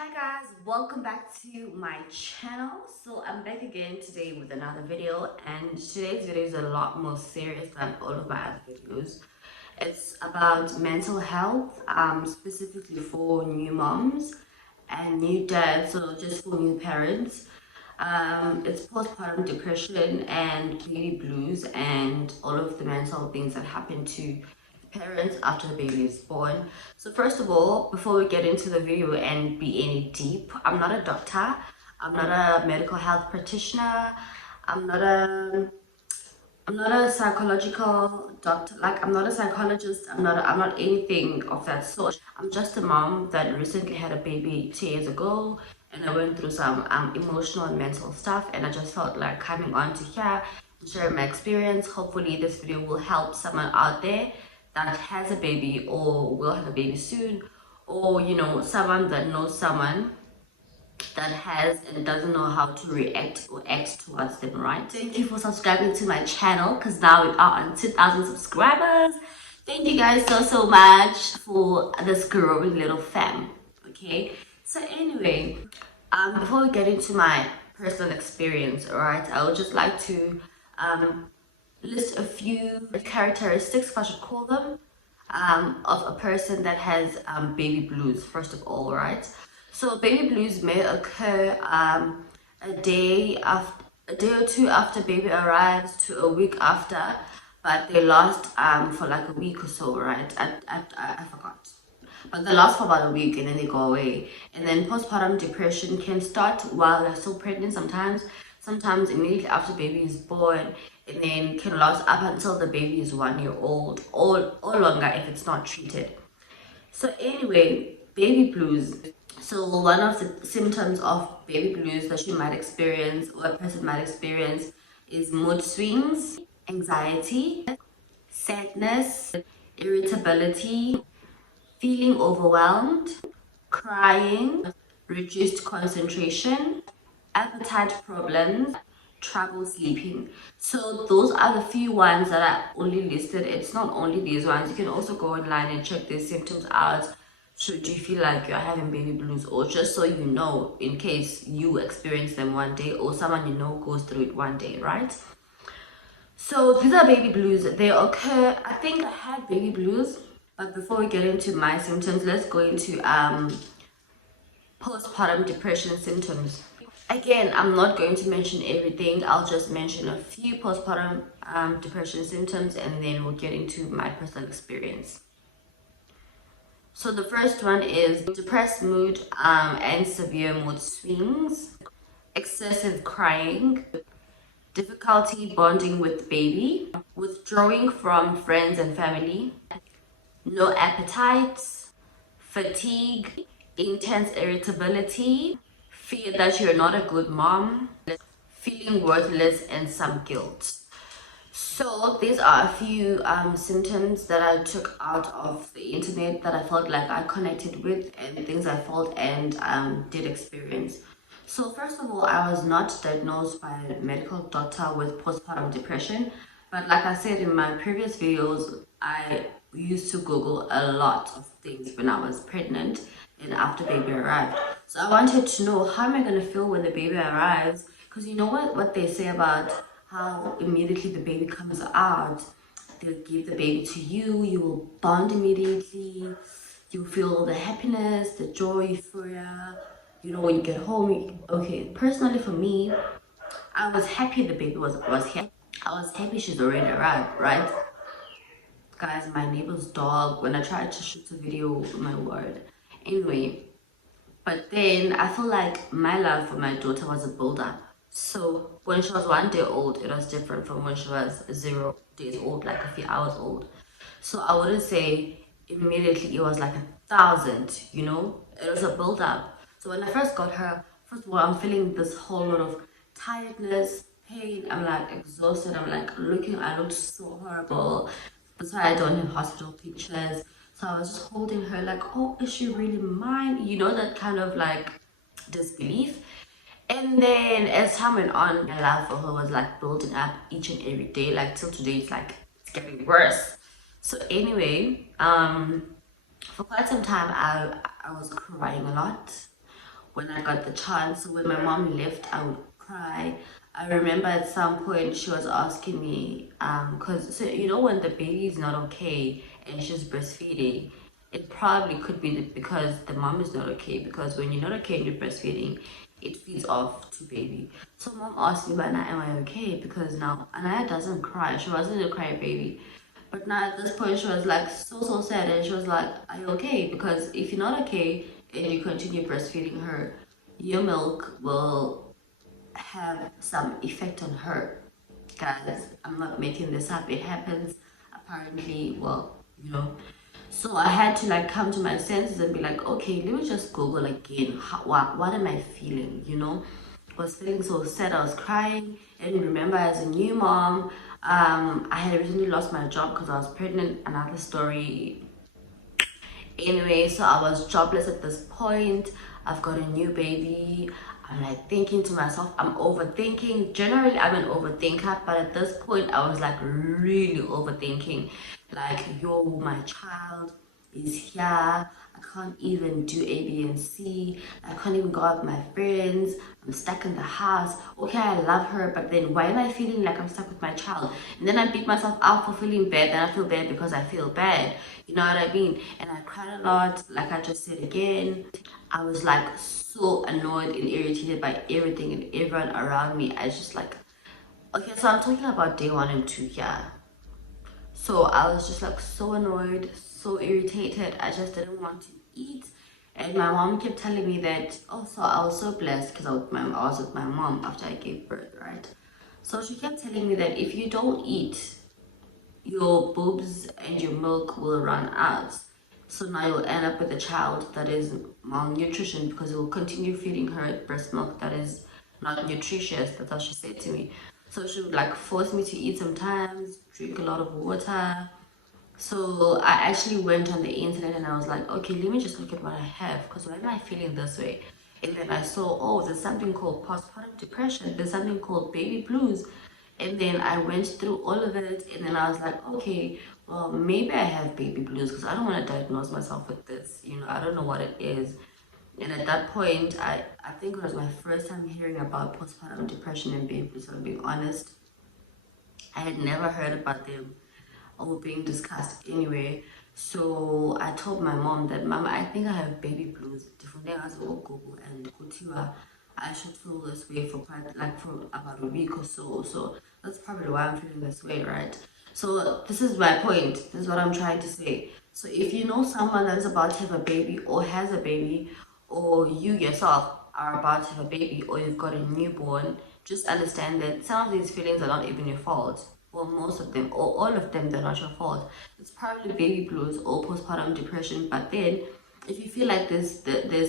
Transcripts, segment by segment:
Hi guys, welcome back to my channel. So I'm back again today with another video, and today's video is a lot more serious than all of my other videos. It's about mental health, specifically for new moms and new dads, so just for new parents. It's postpartum depression and baby blues and all of the mental things that happen to parents after the baby is born. So first of all, before we get into the video and be any deep, I'm not a doctor, I'm not a medical health practitioner, i'm not a I'm not a psychological doctor, like I'm not a psychologist, I'm not anything of that sort. I'm just a mom that recently had a baby 2 years ago, and I went through some emotional and mental stuff, and I just felt like coming on to here and share my experience. Hopefully this video will help someone out there that has a baby or will have a baby soon, or someone that knows someone that has and doesn't know how to react or act towards them, right? Thank you for subscribing to my channel, because now we are on 2,000 subscribers. Thank you guys so much for this growing little fam. Okay, so anyway, before we get into my personal experience, all right, I would just like to list a few characteristics, if I should call them, of a person that has baby blues. First of all, right? So baby blues may occur a day or two after baby arrives to a week after, but they last for like a week or so, right? I forgot. But they last for about a week and then they go away. And then postpartum depression can start while they're still pregnant sometimes immediately after baby is born, and then can last up until the baby is 1 year old, or longer if it's not treated. So anyway, baby blues. So one of the symptoms of baby blues that you might experience, or a person might experience, is mood swings, anxiety, sadness, irritability, feeling overwhelmed, crying, reduced concentration, appetite problems, trouble sleeping. So those are the few ones that are only listed. It's not only these ones. You can also go online and check these symptoms out should you feel like you're having baby blues, or just so you know, in case you experience them one day or someone you know goes through it one day, right? So these are baby blues. They occur, I think I had baby blues, but before we get into my symptoms, let's go into postpartum depression symptoms. Again, I'm not going to mention everything. I'll just mention a few postpartum depression symptoms, and then we'll get into my personal experience. So the first one is depressed mood and severe mood swings, excessive crying, difficulty bonding with baby, withdrawing from friends and family, no appetite, fatigue, intense irritability, fear that you're not a good mom, feeling worthless, and some guilt. So these are a few symptoms that I took out of the internet that I felt like I connected with, and things I felt and did experience. So first of all, I was not diagnosed by a medical doctor with postpartum depression, but like I said in my previous videos, I used to Google a lot of things when I was pregnant and after baby arrived. So I wanted to know, how am I going to feel when the baby arrives? Because you know what they say about how immediately the baby comes out, they'll give the baby to you, you will bond immediately, you feel the happiness, the joy, euphoria, when you get home. Okay, personally for me, I was happy the baby was here. I was happy she's already arrived, right? Guys, my neighbor's dog, when I tried to shoot a video, my word. Anyway, but then I feel like my love for my daughter was a build-up. So when she was 1 day old, it was different from when she was 0 days old, like a few hours old. So I wouldn't say immediately it was like 1,000, it was a build-up. So when I first got her, first of all, I'm feeling this whole lot of tiredness, pain. I'm like exhausted. I'm like I looked so horrible. That's why I don't have hospital pictures. So I was just holding her like, oh, is she really mine? That kind of like disbelief. And then as time went on, my love for her was like building up each and every day. Like till today, it's getting worse. So anyway, for quite some time, I was crying a lot. when I got the chance. So when my mom left, I would cry. I remember at some point she was asking me, cause so you know when the baby is not okay and she's breastfeeding, it probably could be because the mom is not okay. Because when you're not okay and you're breastfeeding, it feeds off to baby. So mom asked me, "But now am I okay?" Because now Anaya doesn't cry. She wasn't a cry baby. But now at this point, she was like so sad, and she was like, "Are you okay? Because if you're not okay and you continue breastfeeding her, your milk will have some effect on her." Guys, I'm not making this up. It happens apparently. Well, you know. So I had to like come to my senses and be like, okay, let me just Google again. What am I feeling? You know, I was feeling so sad. I was crying. And remember, as a new mom, I had recently lost my job because I was pregnant. Another story. Anyway, so I was jobless at this point. I've got a new baby. I'm like thinking to myself, I'm overthinking. Generally, I'm an overthinker, but at this point, I was like really overthinking. Like, yo, my child is here. I can't even do A, B, and C. I can't even go out with my friends. I'm stuck in the house. Okay, I love her, but then why am I feeling like I'm stuck with my child? And then I beat myself up for feeling bad. Then I feel bad because I feel bad. You know what I mean? And I cried a lot, like I just said again. I was like so annoyed and irritated by everything and everyone around me. I just like, okay, so I'm talking about day 1 and 2 here. So I was just like so annoyed, so irritated. I just didn't want to eat. And my mom kept telling me that, oh, so I was so blessed because I was with my mom after I gave birth, right? So she kept telling me that if you don't eat, your boobs and your milk will run out. So now you'll end up with a child that is malnutrition because it will continue feeding her breast milk that is not nutritious. That's what she said to me. So she would like force me to eat sometimes, drink a lot of water. So I actually went on the internet and I was like, okay, let me just look at what I have because why am I feeling this way? And then I saw, oh, there's something called postpartum depression. There's something called baby blues. And then I went through all of it and then I was like, okay, well, maybe I have baby blues because I don't want to diagnose myself with this. You know, I don't know what it is. And at that point, I think it was my first time hearing about postpartum depression and baby blues, if I'm being honest. I had never heard about them or being discussed anyway. So I told my mom that, Mama, I think I have baby blues. Different things will Google and Kutiwa. I should feel this way for quite like for about a week or so. So that's probably why I'm feeling this way, right? So this is my point. This is what I'm trying to say. So if you know someone that's about to have a baby or has a baby, or you yourself are about to have a baby or you've got a newborn, just understand that some of these feelings are not even your fault. Well, most of them, or all of them, they're not your fault. It's probably baby blues or postpartum depression. But then, if you feel like the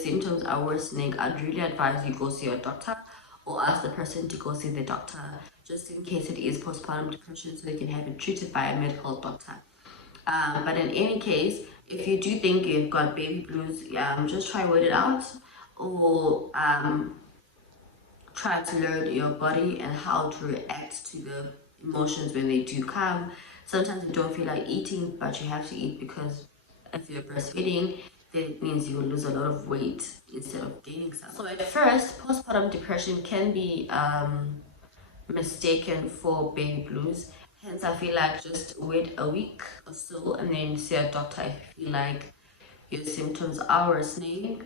symptoms are worsening, I'd really advise you go see your doctor or ask the person to go see the doctor, just in case it is postpartum depression, so you can have it treated by a medical doctor. But in any case, if you do think you've got baby blues, just try wait it out, or try to learn your body and how to react to the emotions when they do come. Sometimes you don't feel like eating, but you have to eat because if you're breastfeeding, then it means you will lose a lot of weight instead of gaining some. So at first, postpartum depression can be mistaken for baby blues. Hence, I feel like just wait a week or so and then see a doctor if you feel like your symptoms are worsening,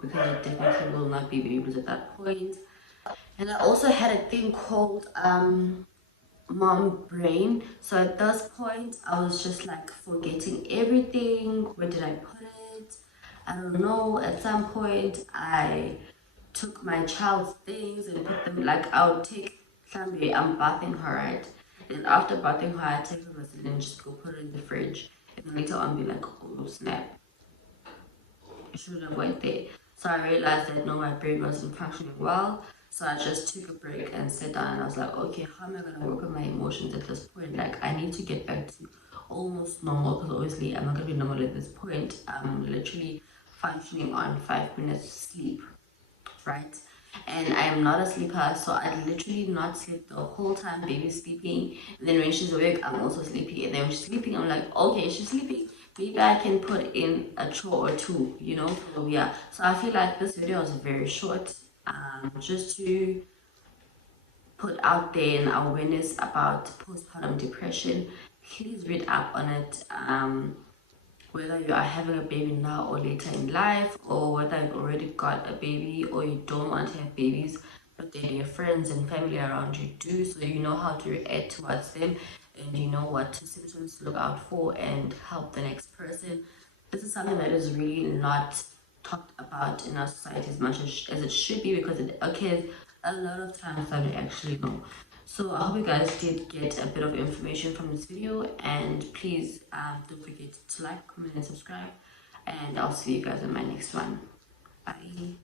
because it definitely will not be baby blues at that point. And I also had a thing called mom brain. So at this point, I was just like forgetting everything. Where did I put it? I don't know. At some point, I took my child's things and put them like I would take Sunday, I'm bathing her, right? And after bathing her, I take her Vaseline and just go put it in the fridge. And then later on be like, oh snap, I should have went there. So I realized that no, my brain wasn't functioning well. So I just took a break and sat down and I was like, okay, how am I gonna work on my emotions at this point? Like I need to get back to almost normal because obviously I'm not gonna be normal at this point. I'm literally functioning on 5 minutes sleep, right? And I am not a sleeper, so I literally not sleep the whole time baby's sleeping. And then when she's awake, I'm also sleepy. And then when she's sleeping, I'm like, okay, she's sleeping. maybe I can put in a chore or two, you know. So yeah, so I feel like this video is very short, just to put out there an awareness about postpartum depression. Please read up on it. Whether you are having a baby now or later in life, or whether you've already got a baby or you don't want to have babies, but then your friends and family around you do, so you know how to react towards them and you know what symptoms to look out for and help the next person. This is something that is really not talked about in our society as much as it should be, because it occurs a lot of times that we actually know. So I hope you guys did get a bit of information from this video, and please don't forget to like, comment and subscribe, and I'll see you guys in my next one. Bye.